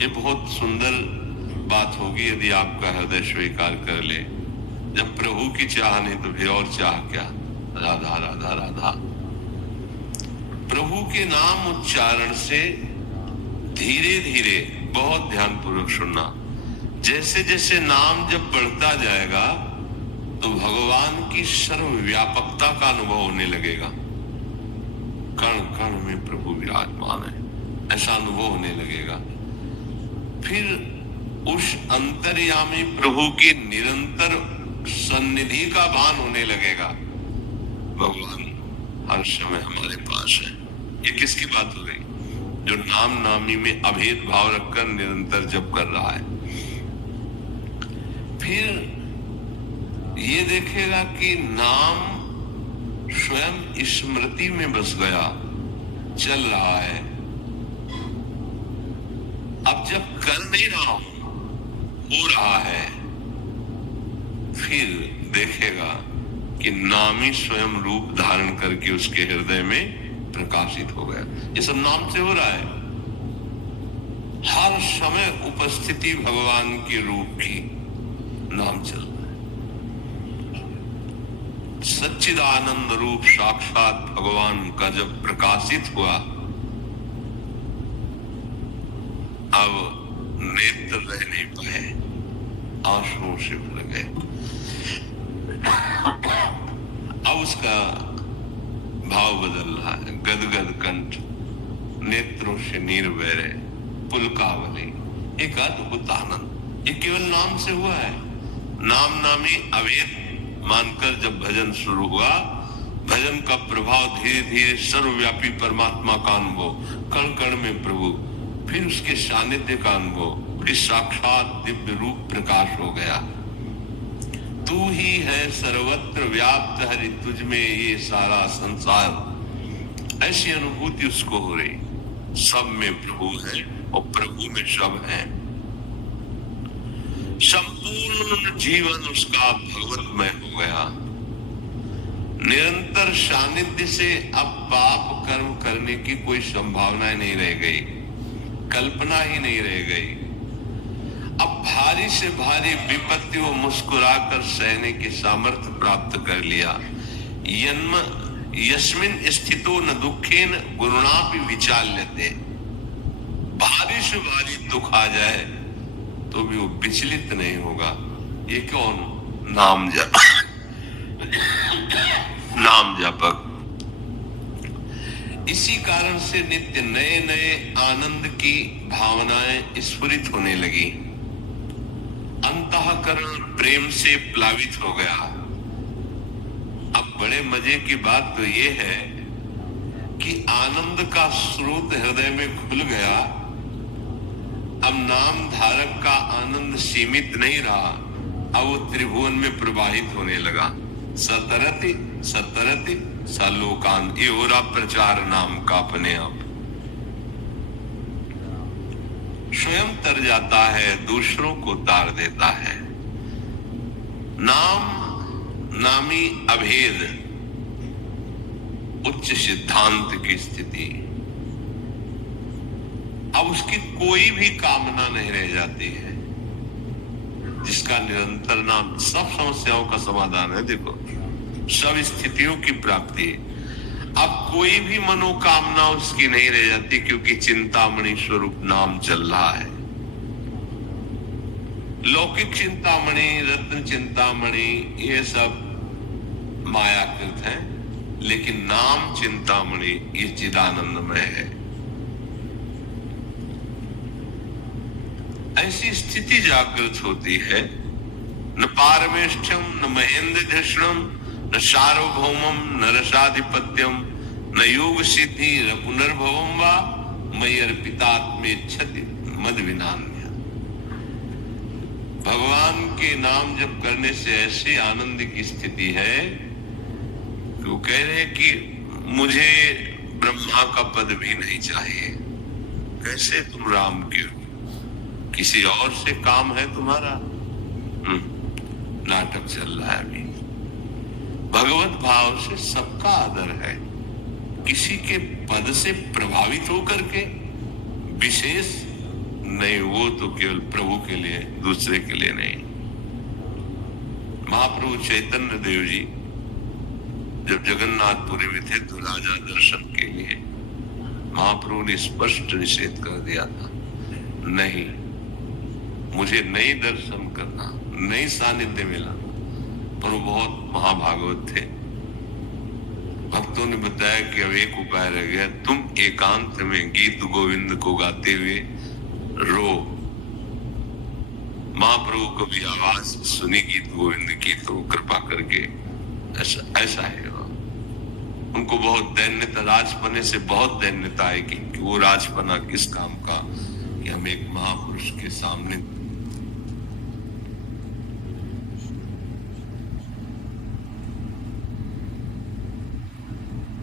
ये बहुत सुंदर बात होगी यदि आपका हृदय स्वीकार कर ले। जब प्रभु की चाह नहीं तो फिर और चाह क्या? राधा राधा राधा। प्रभु के नाम उच्चारण से धीरे धीरे, बहुत ध्यान पूर्वक सुनना, जैसे जैसे नाम जब बढ़ता जाएगा तो भगवान की सर्वव्यापकता का अनुभव होने लगेगा। कण कण में प्रभु विराजमान है, ऐसा अनुभव होने लगेगा। फिर उस अंतर्यामी प्रभु की निरंतर सन्निधि का भान होने लगेगा। भगवान हर समय हमारे पास है। ये किसकी बात हो गई? जो नाम नामी में अभेद भाव रखकर निरंतर जप कर रहा है। फिर ये देखेगा कि नाम स्वयं स्मृति में बस गया, चल रहा है। अब जब कर नहीं रहा हूं, हो रहा है, फिर देखेगा कि नाम ही स्वयं रूप धारण करके उसके हृदय में प्रकाशित हो गया। ये सब नाम से हो रहा है। हर समय उपस्थिति भगवान के रूप की नाम चल रहा है। सच्चिदानंद रूप साक्षात भगवान का जब प्रकाशित हुआ, अब नेत्र रह नहीं पाए, आंसुओं से भर गए। अब उसका भाव बदल रहा है। गदगद कंठ, नेत्रों से नीर बह रहे, पुलकावली, एक अद्भुत आनंद। ये केवल नाम से हुआ है। नाम नामी अवेद मानकर जब भजन शुरू हुआ, भजन का प्रभाव धीरे धीरे सर्वव्यापी परमात्मा का अनुभव, कण कण में प्रभु, फिर उसके सानिध्य का अनुभव, फिर साक्षात दिव्य रूप प्रकाश हो गया। तू ही है सर्वत्र व्याप्त, हरि तुझ में ये सारा संसार। ऐसी अनुभूति उसको हो रही। सब में प्रभु है और प्रभु में सब है। संपूर्ण जीवन उसका भगवतमय हो गया। निरंतर सानिध्य से अब पाप कर्म करने की कोई संभावना नहीं रह गई, कल्पना ही नहीं रह गई। अब भारी से भारी विपत्ति को मुस्कुराकर सहने की सामर्थ्य प्राप्त कर लिया। यस्मिन स्थितो न दुखेन गुरुणापि विचाल्यते। भारी से भारी दुख आ जाए तो भी वो विचलित नहीं होगा। ये कौन? नाम जप। नाम जपक। इसी कारण से नित्य नए नए आनंद की भावनाएं स्फुरित होने लगी। अंतःकरण प्रेम से प्लावित हो गया। अब बड़े मजे की बात तो ये है कि आनंद का स्रोत हृदय में खुल गया। अब नाम धारक का आनंद सीमित नहीं रहा, अब वो त्रिभुवन में प्रवाहित होने लगा। सतरति सतरति सलोकान, ये हो रहा प्रचार नाम का अपने आप। स्वयं तर जाता है, दूसरों को तार देता है। नाम नामी अभेद, उच्च सिद्धांत की स्थिति। अब उसकी कोई भी कामना नहीं रह जाती है। जिसका निरंतर नाम सब समस्याओं का समाधान है। देखो, सब स्थितियों की प्राप्ति। अब कोई भी मनोकामना उसकी नहीं रह जाती, क्योंकि चिंतामणि स्वरूप नाम चल रहा है। लौकिक चिंतामणि, रत्न चिंतामणि, ये सब मायाकृत है, लेकिन नाम चिंतामणि ये चिदानंदमय है। ऐसी स्थिति जागृत होती है। न पारमेष्ठ्यम न महेंद्र धृष्णम न सार्वभौमम न रसाधिपत्यम न योग सिद्धि न पुनर्भवम वा मयि अर्पितात्मेच्छति मद विनान्य। भगवान के नाम जप करने से ऐसे आनंद की स्थिति है कि वो कह रहे कि मुझे ब्रह्मा का पद भी नहीं चाहिए। कैसे तुम राम के हो? किसी और से काम है तुम्हारा? नाटक चल रहा है अभी। भगवत भाव से सबका आदर है। किसी के पद से प्रभावित होकर के विशेष नहीं, वो तो केवल प्रभु के लिए, दूसरे के लिए नहीं। महाप्रभु चैतन्य देव जी जब जगन्नाथपुरी में थे तो राजा दर्शन के लिए महाप्रभु ने स्पष्ट निषेध कर दिया था, नहीं, मुझे नहीं दर्शन करना, नहीं सानिध्य मिला। पर वो बहुत महाभागवत थे। भक्तों ने बताया कि अब एक उपाय रह गया, तुम एकांत में गीत गोविंद को गाते हुए रो। महाप्रभु को भी आवाज सुनी गीत गोविंद की तो कृपा करके ऐसा है। उनको बहुत दैन्यता, राजपने से बहुत दैन्यता आएगी कि वो राजपना किस काम का कि हम एक महापुरुष के सामने